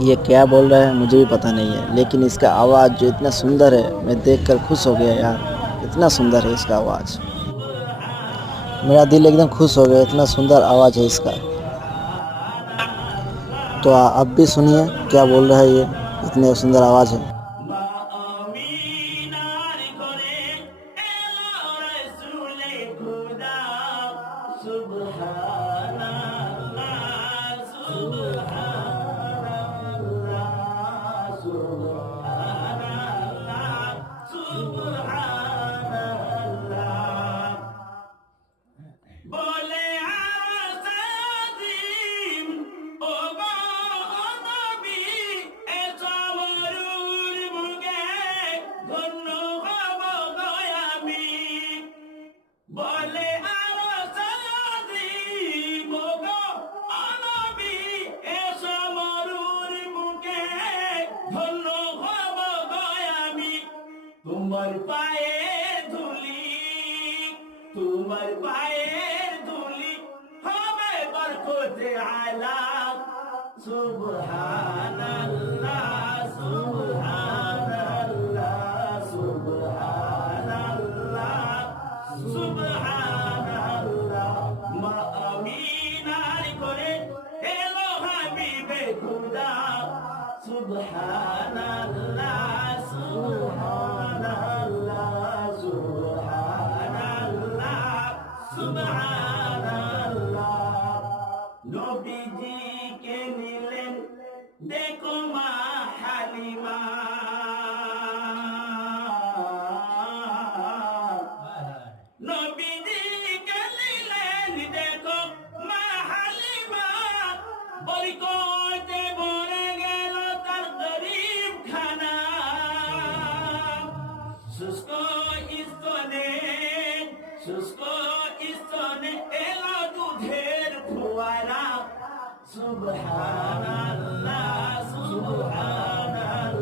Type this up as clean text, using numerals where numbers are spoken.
ये क्या बोल रहा है मुझे भी पता नहीं है, लेकिन इसका आवाज़ जो इतना सुंदर है, मैं देखकर खुश हो गया यार। इतना सुंदर है इसका आवाज़, मेरा दिल एकदम खुश हो गया, इतना सुंदर आवाज़ है इसका। तो आप भी सुनिए क्या बोल रहा है ये, इतनी सुंदर आवाज़ है। তোমার পায়ের ধুলি, তোমার পায়ের ধুলি হবে বরকতে আলাম। সুবহানাল্লাহ সুবহানাল্লাহ সুবহানাল্লাহ সুবহানাল্লাহ। মা আমিনার করে এলো হাবিবে খুদা। সুবহানাল্লাহ সুবহানাল্লাহ সুবহানাল্লাহ সুবহানাল্লাহ। নবীজিকে নিলেন দেখো মা হালিমা, নবীজিকে নিলেন দেখো মা হালিমা। বরকতে ভরে গেল তার গরিব খানা। শুষ্ক স্তনে, শুষ্ক স্তনে এলো দুধের ফোয়ারা। সুবহানাল্লাহ সুবহানাল্লাহ